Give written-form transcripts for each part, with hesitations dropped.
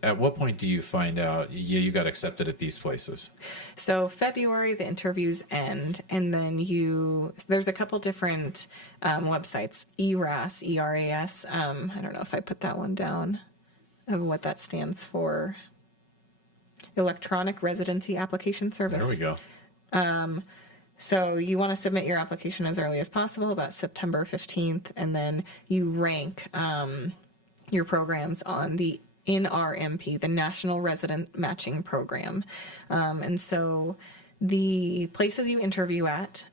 At what point do you find out you got accepted at these places? So February, the interviews end, and then there's a couple different websites, ERAS, ERAS. I don't know if I put that one down of what that stands for. Electronic Residency Application Service. There we go. So you want to submit your application as early as possible, about September 15th, and then you rank your programs on the NRMP, the National Resident Matching Program. And so the places you interview at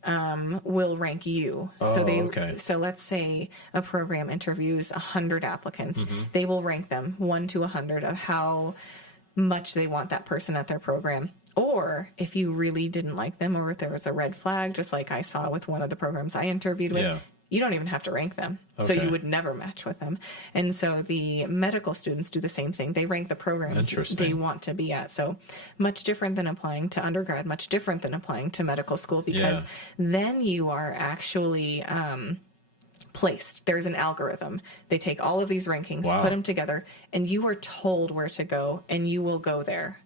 will rank you. Oh, okay. So let's say a program interviews 100 applicants. They will rank them 1 to 100 of how much they want that person at their program. Or if you really didn't like them, or if there was a red flag, just like I saw with one of the programs I interviewed with, Yeah. you don't even have to rank them. So Okay. you would never match with them. And so the medical students do the same thing. They rank the programs Interesting. they want to be at. So much different than applying to undergrad, much different than applying to medical school, because Yeah. then you are actually placed. There's an algorithm. They take all of these rankings, Wow. put them together, and you are told where to go, and you will go there.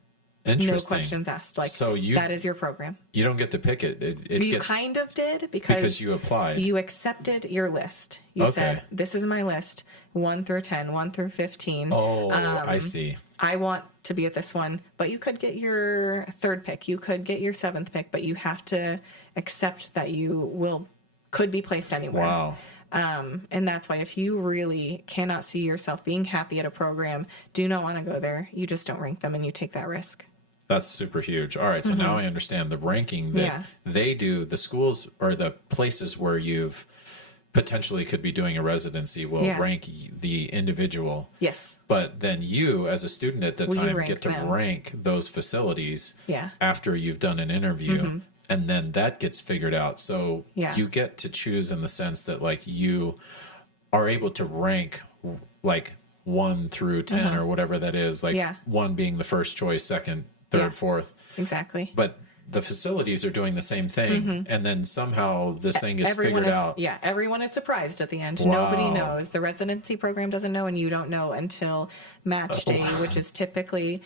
Interesting. No questions asked. Like, So that is your program. you don't get to pick it. It You gets kind of did because you applied. You accepted your list. You Okay. said, this is my list, 1 through 10, 1 through 15. Oh, I see. I want to be at this one, but you could get your third pick. You could get your seventh pick, but you have to accept that could be placed anywhere. Wow. And that's why if you really cannot see yourself being happy at a program, do not want to go there, you just don't rank them and you take that risk. That's super huge. All right, so now I understand the ranking that Yeah. they do. The schools or the places where you've potentially could be doing a residency will Yeah. rank the individual. Yes. But then you, as a student at the Will you time, rank get to them? rank those facilities Yeah. after you've done an interview. And then that gets figured out. So Yeah. you get to choose in the sense that like you are able to rank like 1 through 10 or whatever that is, like Yeah. 1 being the first choice, second, third, Yeah. fourth. Exactly. But the facilities are doing the same thing, and then somehow this thing gets figured out. Yeah, everyone is surprised at the end. Wow. Nobody knows. The residency program doesn't know, and you don't know until match day, which is typically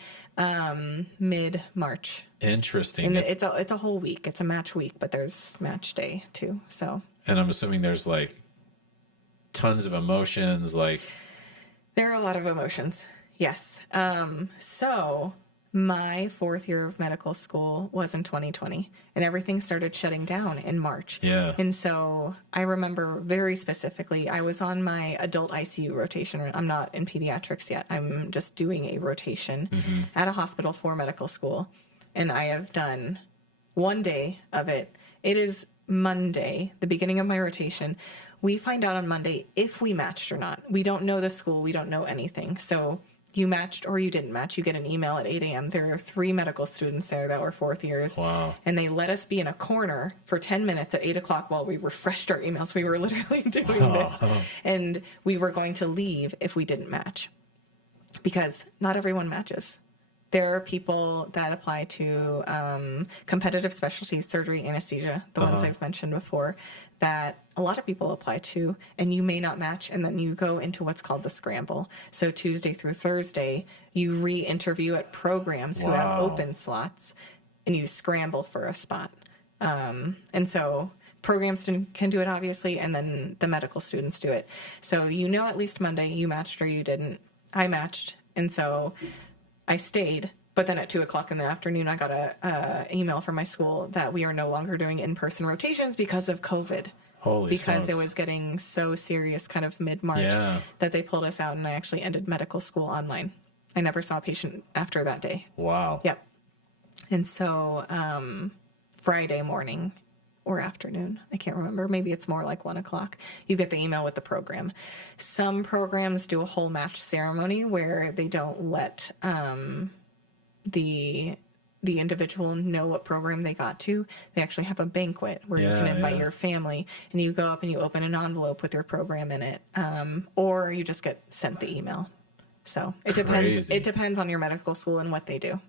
mid-March. Interesting. And it's a whole week. It's a match week, but there's match day too. So And I'm assuming there's like tons of emotions, like there are a lot of emotions. Yes. So my fourth year of medical school was in 2020, and everything started shutting down in March. Yeah. And so I remember very specifically, I was on my adult ICU rotation. I'm not in pediatrics yet. I'm just doing a rotation at a hospital for medical school. And I have done one day of it. It is Monday, the beginning of my rotation. We find out on Monday if we matched or not. We don't know the school. We don't know anything. So you matched or you didn't match. You get an email at 8 a.m. There are 3 medical students there that were fourth years. Wow. And they let us be in a corner for 10 minutes at 8 o'clock while we refreshed our emails. We were literally doing this. And we were going to leave if we didn't match, because not everyone matches. There are people that apply to competitive specialties, surgery, anesthesia, the ones I've mentioned before, that a lot of people apply to, and you may not match, and then you go into what's called the scramble. So Tuesday through Thursday, you re-interview at programs who have Wow. open slots, and you scramble for a spot. And so programs can do it, obviously, and then the medical students do it. So at least Monday you matched or you didn't. I matched, and so I stayed, but then at 2 o'clock in the afternoon, I got a email from my school that we are no longer doing in-person rotations because of COVID. Holy Because smokes. it was getting so serious kind of mid-March Yeah. that they pulled us out, and I actually ended medical school online. I never saw a patient after that day. Wow. Yep. And so Friday morning or afternoon, I can't remember, maybe it's more like 1 o'clock, you get the email with the program. Some programs do a whole match ceremony where they don't let the individual know what program they got to. They actually have a banquet where you can invite your family, and you go up and you open an envelope with your program in it, or you just get sent the email. So it depends. Crazy. It depends on your medical school and what they do.